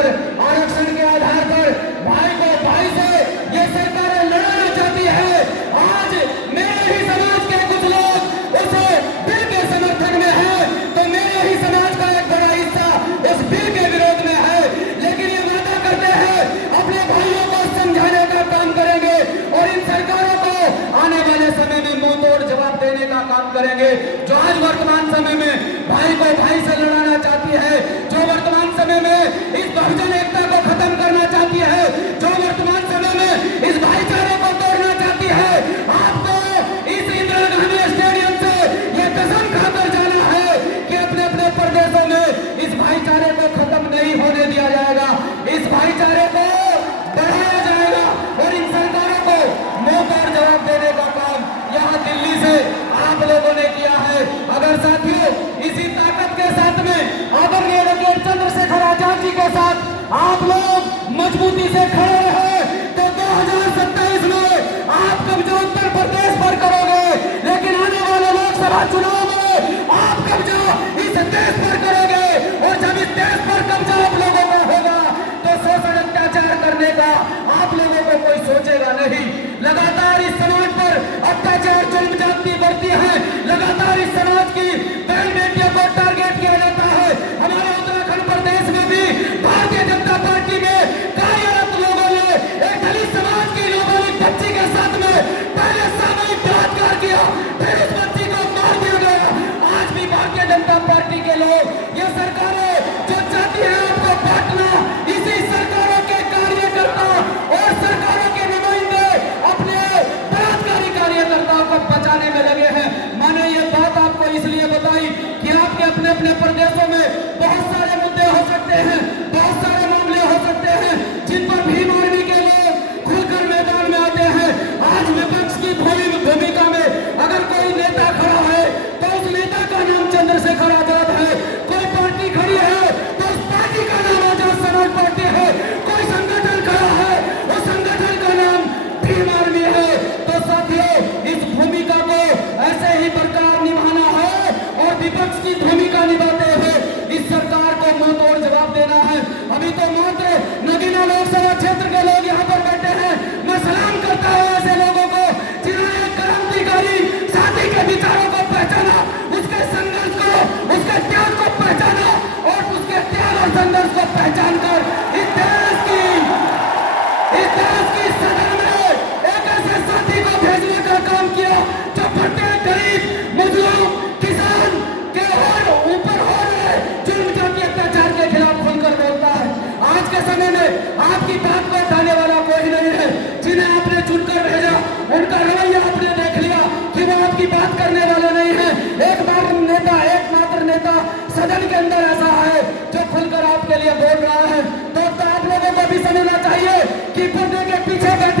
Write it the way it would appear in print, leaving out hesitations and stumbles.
पर, आरक्षण के आधार पर भाई को भाई से ये सरकारें लड़ाना चाहती है। आज मेरे ही समाज के कुछ लोग उस बिल के समर्थन में है, तो मेरे ही समाज का एक बड़ा हिस्सा उस बिल के विरोध में है। लेकिन ये वादा करते हैं अपने भाइयों को समझाने का काम करेंगे और इन सरकारों को आने वाले समय में मुंह तोड़ जवाब देने का काम करेंगे। जो आज वर्तमान समय में भाई को भाई से लड़ाना चाहती है, जो वर्तमान समय में इस बहुजन एकता को खत्म करना चाहती है, जो वर्तमान समय में इस भाईचारे को तोड़ना चाहती है, आपको इस इंदिरा गांधी स्टेडियम से ये कसम खाकर जाना है कि अपने अपने प्रदेशों में इस भाईचारे को खत्म नहीं होने दिया जाएगा। इस भाईचारे को बढ़ाया जाएगा और इन सरकारों को मुंह पर जवाब देने का काम यहाँ दिल्ली से आप लोगों ने किया है। अगर साथियों इसी ताकत के साथ में आदरणीय डॉक्टर चंद्रशेखर आजाद जी के साथ आप लोग मजबूती से खड़े रहे तो 2027 में आप कब्जा उत्तर प्रदेश पर करोगे, लेकिन आने वाले लोकसभा चुनाव में आप कब्जा इस देश पर करोगे। और जब इस देश पर कब्जा आप लोगों का होगा तो शोषण अत्याचार करने का आप लोगों को कोई सोचेगा नहीं। लगातार इस समाज पर अत्याचार जुल्म जाति बढ़ती है, लगातार इस समाज की बहन बेटियों को टारगेट किया जाता है। हमारे उत्तराखंड प्रदेश में भी भारतीय जनता पार्टी में कार्यरत लोगों ने एक दलित समाज की नाबालिग बच्ची के साथ में पहले सामूहिक बलात्कार किया, फिर उस बच्ची को मार दिया गया। आज भी भारतीय जनता पार्टी के लोग, ये सरकारें जो चाहती है आपको बांटना, इसी सरकारों के कार्यकर्ता और सरकारों के नुमाइंदे अपने बलात्कारी कार्यकर्ताओं को बचाने में लगे हैं। मैंने ये बात आपको इसलिए बताई कि आपके अपने अपने प्रदेशों में बहुत सारे मुद्दे हो सकते हैं, बहुत सारे मामले हो सकते हैं जिन पर भीम आर्मी के लोग खुलकर मैदान में आते हैं। आज विपक्ष की भूमिका में अगर कोई नेता खड़ा है तो उस नेता का नाम चंद्रशेखर आजाद है, कोई पार्टी खड़ी है तो उस पार्टी का नाम आजाद समाज पार्टी है, कोई संगठन खड़ा है उस संगठन का नाम भीम आर्मी है। तो साथियों इस भूमिका को ऐसे ही बरकरार निभाना है और विपक्ष की भूमिका निभाते हुए इस सरकार को मुंह तोड़ जवाब देना है। अभी तो मात्र नगीना लोकसभा क्षेत्र के लोग यहाँ पर बैठे हैं। मैं सलाम करता हूँ ऐसे लोगों को जिन्होंने क्रांतिकारी साथी के विचारों को पहचाना, उसके संघर्ष को, उसके त्याग को पहचाना और उसके त्याग और संघर्ष को पहचान कर इस देश की सदन में एक ऐसे साथी को भेजने का काम किया जो प्रत्येक गरीब मजलूम किसान के ऊपर हो रहे जुल्म जाति अत्याचार के खिलाफ खुलकर बोलता है। आज के समय में आपकी बात को उठाने वाला कोई नहीं है। जिन्हें आपने चुनकर भेजा उनका रवैया आपने देख लिया कि वो आपकी बात करने वाले नहीं है। एकमात्र नेता सदन के अंदर ऐसा है जो खुलकर आपके लिए बोल रहा है। तो आप लोगों को भी समझना चाहिए कि पर्दे के पीछे बैठे